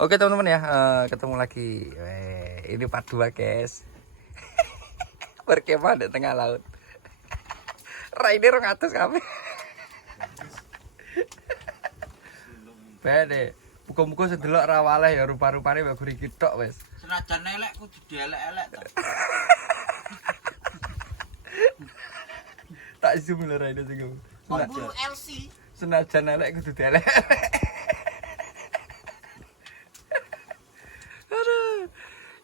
Oke teman-teman ya, ketemu lagi. Ini part 2 guys. Berkemah di tengah laut. Rider ngatus kabeh. Bede, muga-muga sedelok ra waleh ya rupa-rupane mbak guri kitok wis. Senajan elek kudu dielek-elek to. Tak zoom lho Rider sing. Pemburu LC. Senajan elek kudu dielek.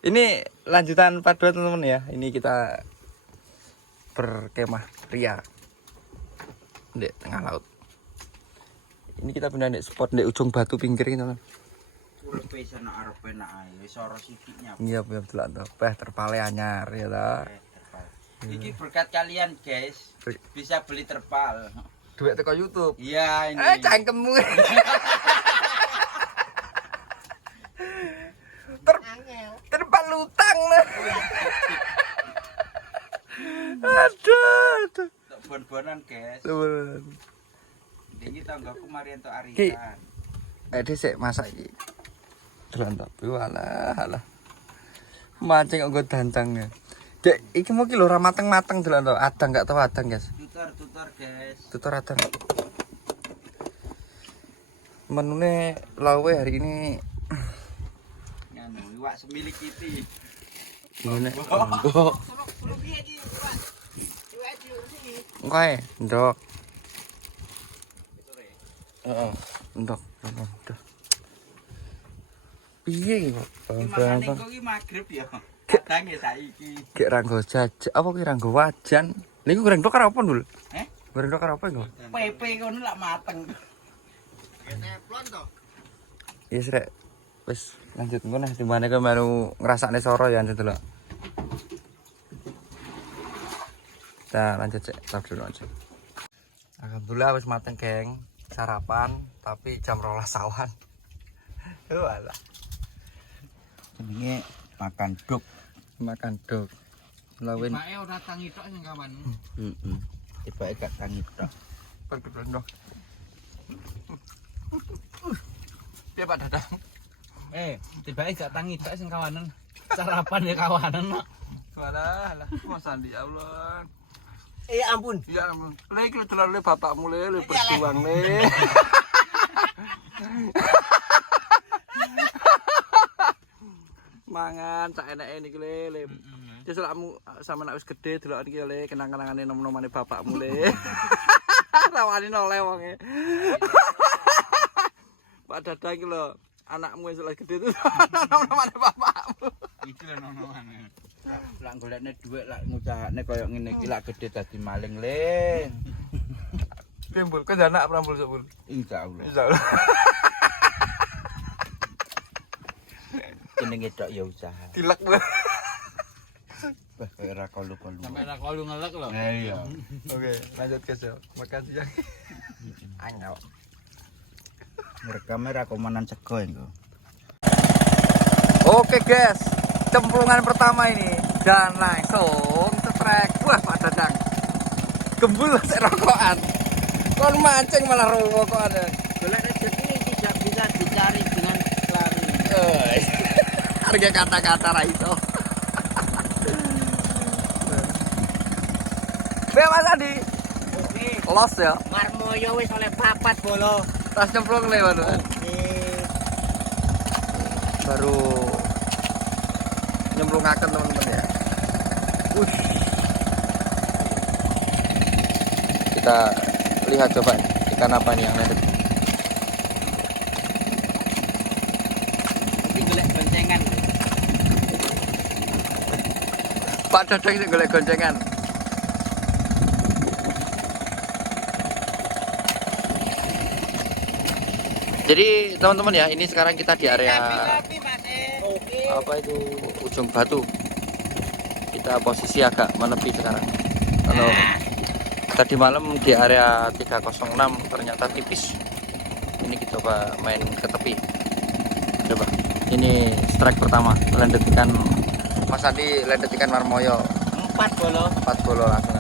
Ini lanjutan part 2 teman-teman ya. Ini kita berkemah pria di tengah laut. Ini kita pindah di spot di ujung batu pinggir ini teman. Ulepe sana arepe nak ae wis ora sikiknya. Iya betul tuh. Terpale anyar ya ta. Iki berkat kalian guys. Bisa beli terpal. Duit teko YouTube. Iya ini. Cangkemmu. Terpal utang lah. Aduh. Bon-bonan guys. Teman. Iki tanggaku mari entuk Ki. arisan. Dhisik masak iki. Delan tak walah. Mancing kok nggo dantang ya. Dek, iki mau ki lho ora mateng-mateng delan to. Adang gak tau adang, guys. Tutor guys. Tutur adang. Menune lawe hari ini Nganu iwak semilik iki. ngene. Mbok. Engko ae, ndok. Heeh, ndok. Piye kok? Makane kok iki magrib ya. Kadange saiki. Gek ranggo jajak apa ki ranggo wajan. Niku goreng tok karo apa, Dul? Goreng tok karo apa engko? PP kono lak mateng. Yes rek. Wis lanjut engko nah dimane kowe baru ngrasakne soro ya anjir delok. Kita lanjut cek tar dulu aja. Alhamdulillah wis mateng geng. Sarapan tapi jam 12 sawan. Walah. Jenenge makan duk. Makan dog. Lawen. Tibake ora tangi tok sing kawan. Heeh. Tibake gak tangi tok. Perkedon dong. Dia Pak Dadang. Tibake gak tangi tok sing kawanan. Sarapan ya kawanan kok. Walah, Mas Andi ya Allah. Ampun. Ya ampun. Lah iki celane bapakmu le berjuang le. Mangan sak enake niki le. Wis lakmu sama nek wis gedhe delok iki le kenang-kenangane nom-nomane bapakmu le. Rawani oleh wonge. Pak Dadang iki lho, anakmu wis gedhe itu nom-nomane bapakmu. Iki lho nomane. Lak golekne dhuwit lak ngucapne koyo ngene iki lak gedhe dadi maling le. Timbul ke anak prambul sebul. Insyaallah. Insyaallah. Jenenge tok ya usaha. Tilak banget. Bah ora kolu-kolu. Sampai ora kolu ngelek lho. Iya. Oke, lanjut guys ya. Makasih ya. Anyau. Ngerekame ra komanan sego engko. Oke guys, cemplungan pertama ini dan langsung ceprek. Wah Pak Dadang, gembul sik rokokan. Kon mancing malah rokokan. Golek rezeki tidak bisa dicari dengan lari. Harga kata-kata ra iso. Be Mas Adi, Oke. los ya. Marmoyo wis oleh papat bolo. Tas cemplung le waduh. Baru nyemplungaken teman-teman ya. Kita lihat coba ikan apa nih yang ada. Iki golek goncengan. Pak Dadang ini golek goncengan. Jadi teman-teman ya, ini sekarang kita di area apa itu ujung batu. Kita posisi agak menepi sekarang. Kalau tadi malam di area 306 ternyata tipis. Ini kita coba main ke tepi. Coba. Ini strike pertama, landet ikan Mas Andi, landet ikan marmoyo. 4 bolo. 4 bolo langsung.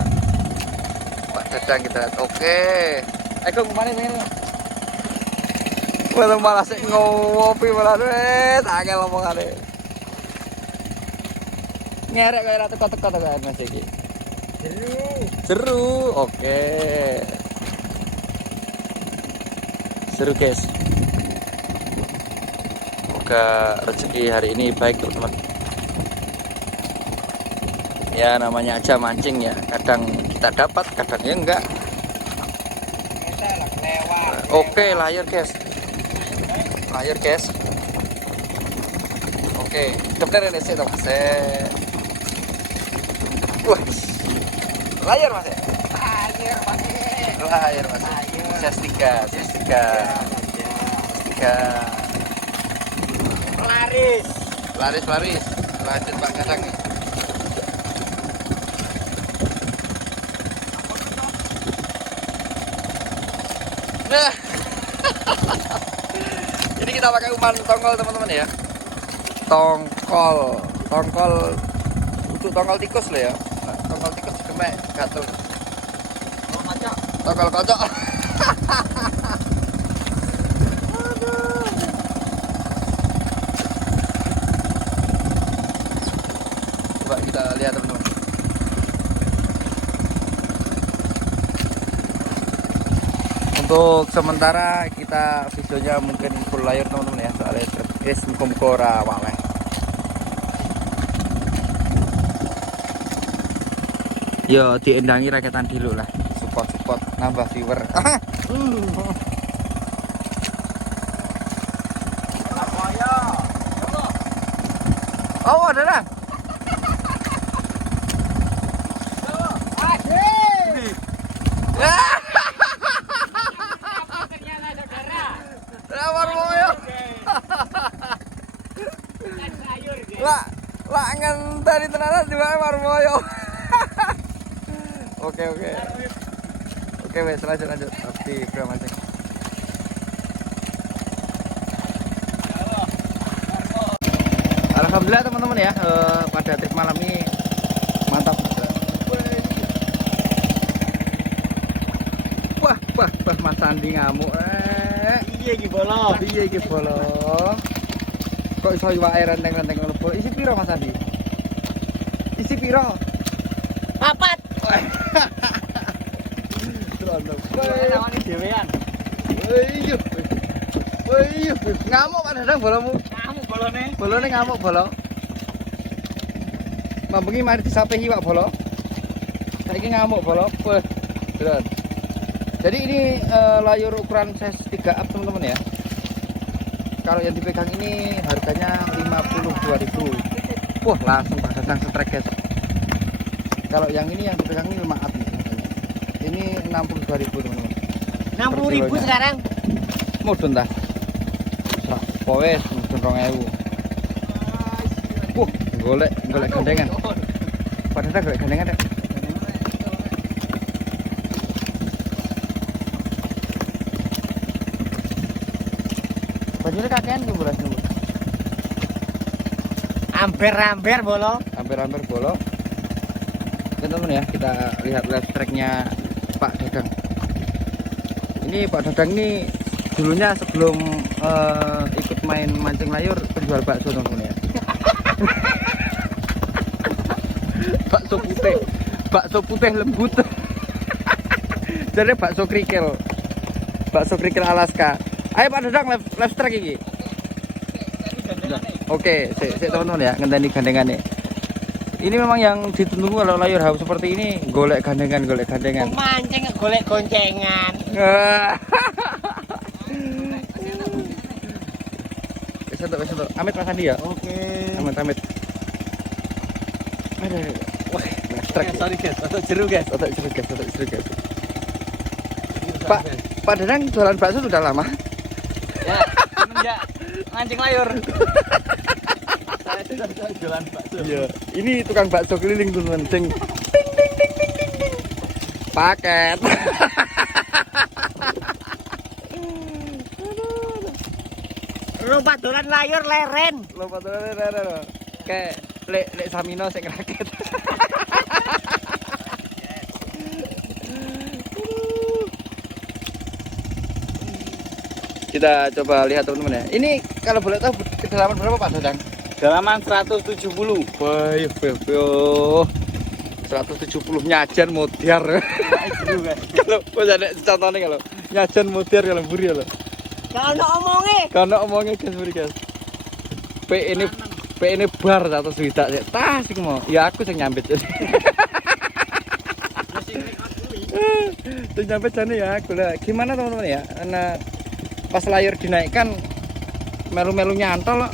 Pak Dadang kita lihat. Oke. Eko kemana ini? Malah sik ngopi malah angel omongane. Ngerek kaya ra teko-teko to kaya Mas iki. Seru. Oke. Seru guys. Semoga rezeki hari ini baik teman-teman. Ya namanya aja mancing ya. Kadang kita dapat, kadang ya enggak. Oke, layar guys. Layar guys. Oke, depan ini sih Mas. Wah. Layar Mas. Layar Mas. Ses 3. Laris. Lanjut Pak Kadang nih. Nah. Ini kita pakai umpan tongkol teman-teman ya. Tongkol untuk tongkol tikus loh ya. Nah, tongkol tikus gemek gatel. Tongkol kocok. Coba kita lihat teman-teman. Untuk sementara kita videonya mungkin full layar teman-teman ya, soalnya guys muka-muka ora waleh. Yo diendangi raketan dulu lah, support nambah viewer. Oh ada lah. Lah ngenteni tenanan di wae Marmoyo. Oke. Oke wes lanjut. Tapi berapa mancing. Alhamdulillah teman-teman ya, pada trip malam ini mantap. Wah Mas Andi ngamuk. Iya iki bolo. Kok iso iwake renteng-renteng ngono bolo. Isi piro Mas Andi? Isi piro? 4. Namanya dhewean. Iya. Ngamuk Pak Dadang bolomu. Ngamuk bolone. Bolone ngamuk bolo. Mambengi mari disapehi Pak bolo. Saiki ngamuk bolo. Wah, beneran. Jadi ini layar ukuran size 3 up teman-teman ya. Kalau yang dipegang ini harganya 52.000. Wah, langsung Pak Dadang strike guys. Kalau yang ini yang dipegang ini 5 up nih. Ini 62.000 teman-teman. 60.000 sekarang. Mudun dah. Powes mudun 2.000. Golek gandengan. Pada tak golek gandengan deh. Bajunya kakean nunggu. Amper bolo. Hampir bolo. Teman-teman ya, kita lihat live tracknya Pak Dadang. Ini Pak Dadang ini dulunya sebelum ikut main mancing layur penjual bakso teman-teman ya. Bakso putih lembut. Jadi bakso kerikil Alaska. Ayo Pak Dadang live track ini. Oke, sik teman-teman ya, ngenteni gandengane. Ini memang yang ditunggu kalau layur haus seperti ini, golek gandengan. Mancing golek goncengan. Wis entuk. Amit Mas Andi ya? Oke. Amit. Aduh. Wah, trek. Sorry guys, otak jeru guys. Pak Dadang jualan bakso sudah lama? Ya, semenjak mancing layur. Saya sudah jualan bakso. Iya. Ini tukang bakso keliling teman-teman. Ding. Paket. Lompat dolan layur leren. Lompat leren. Kayak lek Samino sing raket. Kita coba lihat teman-teman ya. Ini kalau boleh tahu kedalaman berapa Pak Dadang? Dalaman 170. Wah, 170 nyajan mutiar. Kalau ada contohnya kalau nyajan mutiar kalau buri loh. Kalau omongnya guys buri guys. P ini bar atau sudah tas sih mau. Ya aku yang nyambit. Yang nyambit sana ya aku lah. Gimana teman-teman ya? Karena pas layar dinaikkan melu-melu nyantol.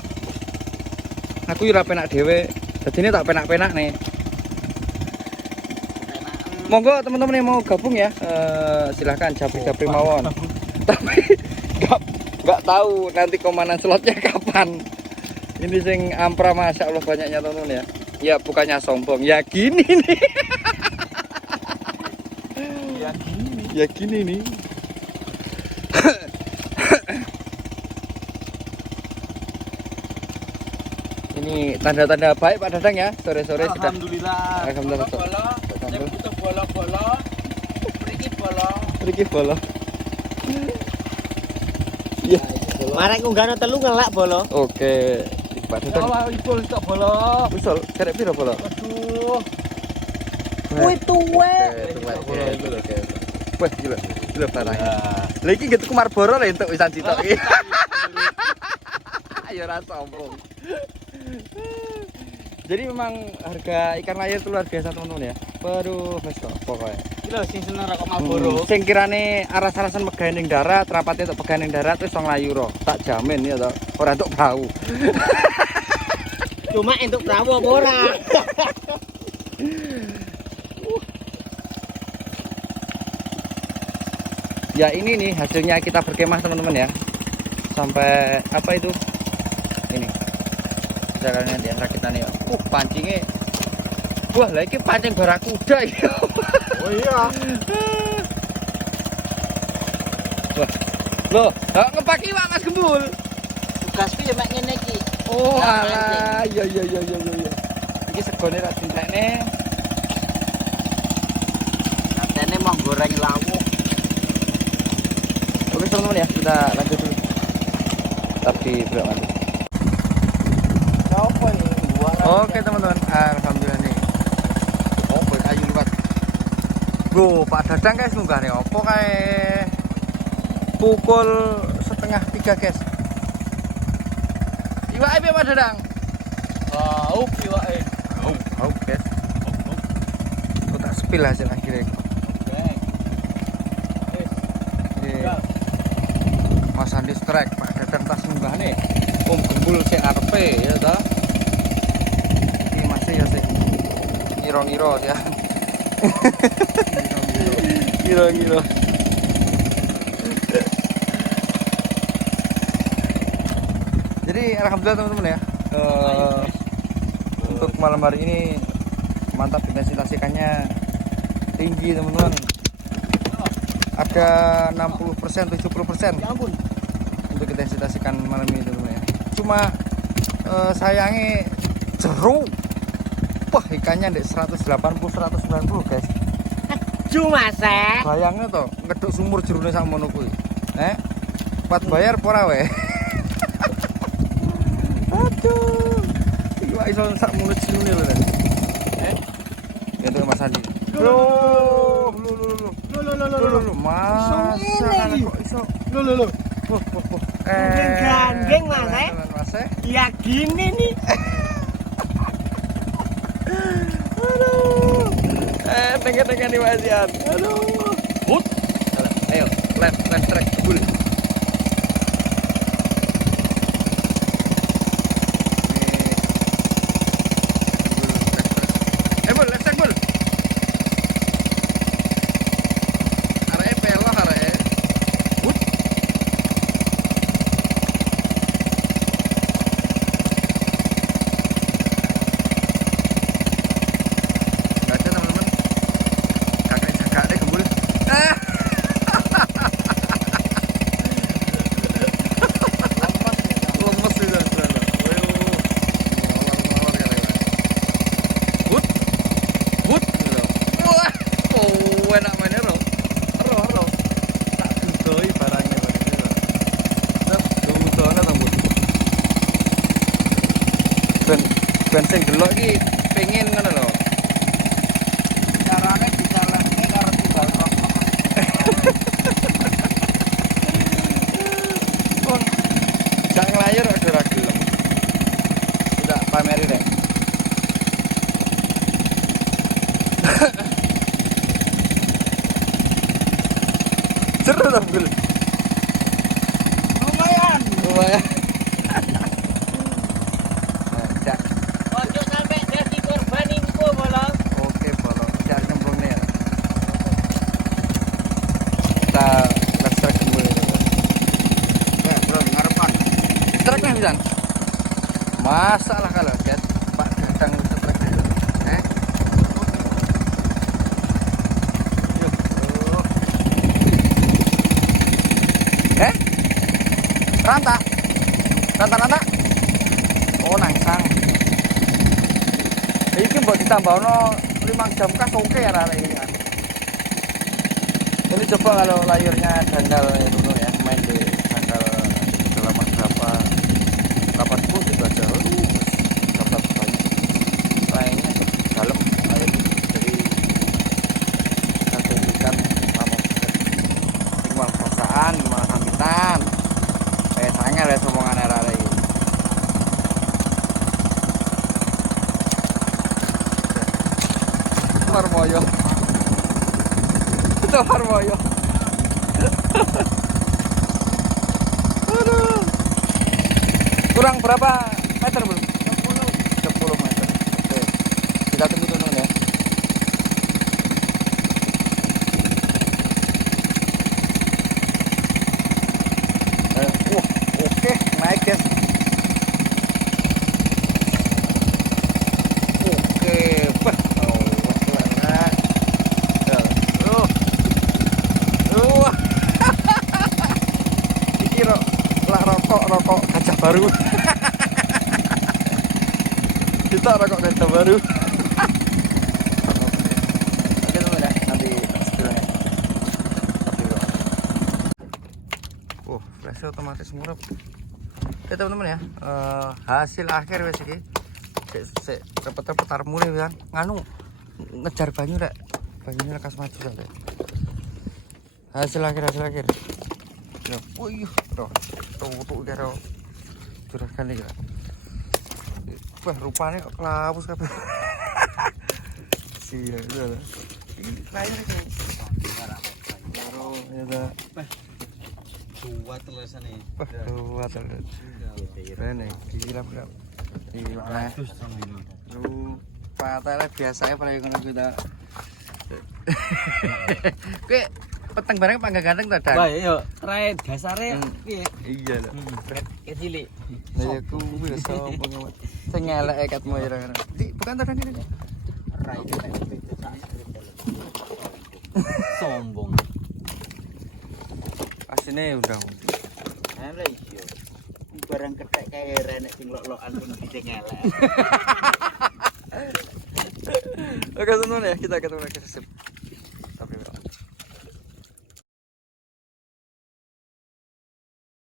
Aku ora penak dhewe. Dadine tak penak-penak nih. Monggo teman-teman yang mau gabung ya, silahkan japri-japri mawon. Tapi nggak tahu nanti komandan slotnya kapan. Ini sing ampra masya Allah banyaknya teman-teman ya. Ya bukannya sombong, ya gini nih. Ya gini nih. Ini tanda-tanda baik Pak Dadang ya, sore-sore sudah. Alhamdulillah. Alhamdulillah. Saya butuh bola-bola. Riki bola. Iya. Marek ngunggahno telu ngelak bolo. Oke. Pak Dadang. Wah, ikut tak bola. Usul, kerek piro bola? Aduh. Kuwi tuwe. Oke. Wah, gila. Gila parah. Lah iki gitu kumar boro lho entuk wisan citok iki. Ayo ra sombong. Jadi memang harga ikan layar itu luar biasa teman-teman ya. Waduh, wes kok pokoknya. Iki lho sing seneng rokok Marlboro. Sing kirane aras-arasan megawe ning darat, rapate untuk pegawe ning darat wis wong layuro. Tak jamin ya to, ora entuk bau. Cuma entuk prawo apa ora? Ya ini nih hasilnya kita berkemah teman-teman ya. Sampai apa itu? Ini. Bisa kalian lihat rakitannya. Pancingnya. Wah, lah iki pancing barakuda iki. Oh iya. Wah. Loh, kok ngepaki Pak Mas Gembul? Tugasku ya mek ngene iki. Oh, alah. Iya. Iki segone ra dintekne. Katene mau goreng lawuh. Oke teman-teman ya, kita lanjut dulu. Tapi belum lanjut. Apa ini? Oke teman-teman, alhamdulillah nih. Oh, ayu liwat. Go, Pak Dadang guys munggah nih. Opo kae pukul 2:30 guys. Iwake piye Pak Dadang? Iwake. Oh, guys. Aku tak spill hasil akhirnya. Mas Andi strike Pak Dadang tas munggah nih. Om Gembul CRP ya ta. Ini masih ya sih. Ngiro-ngiro ya. Ngiro-ngiro. Jadi alhamdulillah teman-teman ya. Untuk malam hari ini mantap, intensitas ikannya tinggi teman-teman. Ada 60%, 70%. Ya ampun. Untuk intensitas ikan malam ini teman-teman ya. Cuma sayangnya jeruk. Wah, ikannya ndek 180, 190 guys. Cuma se. Bayangnya toh, ngeduk sumur jerune sak mono kuwi. Buat bayar apa ora we? Aduh. Iki wae iso sak mulut jerune lho. Itu Mas Andi. Loh. Masa kok iso. Loh. Gandeng Mas Mas. Ya gini nih. Aduh. Tengah-tengah nih Mas Ian. Aduh. Hut. Ayo, left track full. Bul, left track bul. Areke peloh areke. Hut. Baca teman-teman. Kakek jaga deh gembul. Ben sing delok iki pengen ngono lho. Carane dijalane karo tinggal rokok. Kon jak nglayur kok ora gelem. Tidak pameri rek. Seru ta, Bul? Lumayan. Lumayan. Nah, jak. Ojo sampai jadi korban info bolong. Oke, bolong. Cari nyemplungnya ya. Kita trek dulu ya. Wah, bro, ngarepan. Trek nih, Bisan. Masalah kalau lihat Pak Dadang trek dulu. Ranta. Ranta. Oh, nangsang. Iki mbok ditambahno 5 jam kah oke ya rare ini kan. Ini coba kalau layurnya dangkal itu ya, main di dangkal selama berapa 80 juga ada. Dapat banyak. Lainnya dalam air jadi satu ikan lama tinggal kosaan, tinggal sambitan. Kayak sangat ya omongan rare ini. Harmoyo. Itu Harmoyo. Aduh. Kurang berapa meter, Bro? 10 meter. Oke. Kita tunggu dulu ya. Oke, naik guys. Oke, bah. Rokok kaca baru. Kita rokok kaca baru. Oke teman ya, nanti sebelumnya. Flash otomatis murah. Oke teman-teman ya, hasil akhir wes iki. Sik repot-repot arep mulih kan. Nganu ngejar banyu rek. Banyunya lekas maju sampe. Hasil akhir. Wih, tuh karo juragan iki. Wah, rupane kok kelapus kabeh. Iya, iya. Lain iki. Karo ya ta. Dua telasane. Wah, terus. Rene, gila bro. Gila. Lupa tele biasanya paling ngono kita. Oke. Peteng bareng apa enggak ganteng ta, Dan? Wah, yo, trae dasare piye? Iya lho. Kecilik. Lah ya kuwi lho sapa ngemet. Sing elek ekatmu ya ora. Di bukan ta, Dan ini. Rai sombong. Asine udah. Ala iyo. Barang ketek kae renek sing lok-lokan pun sing elek. Oke, teman ya, kita ketemu lagi.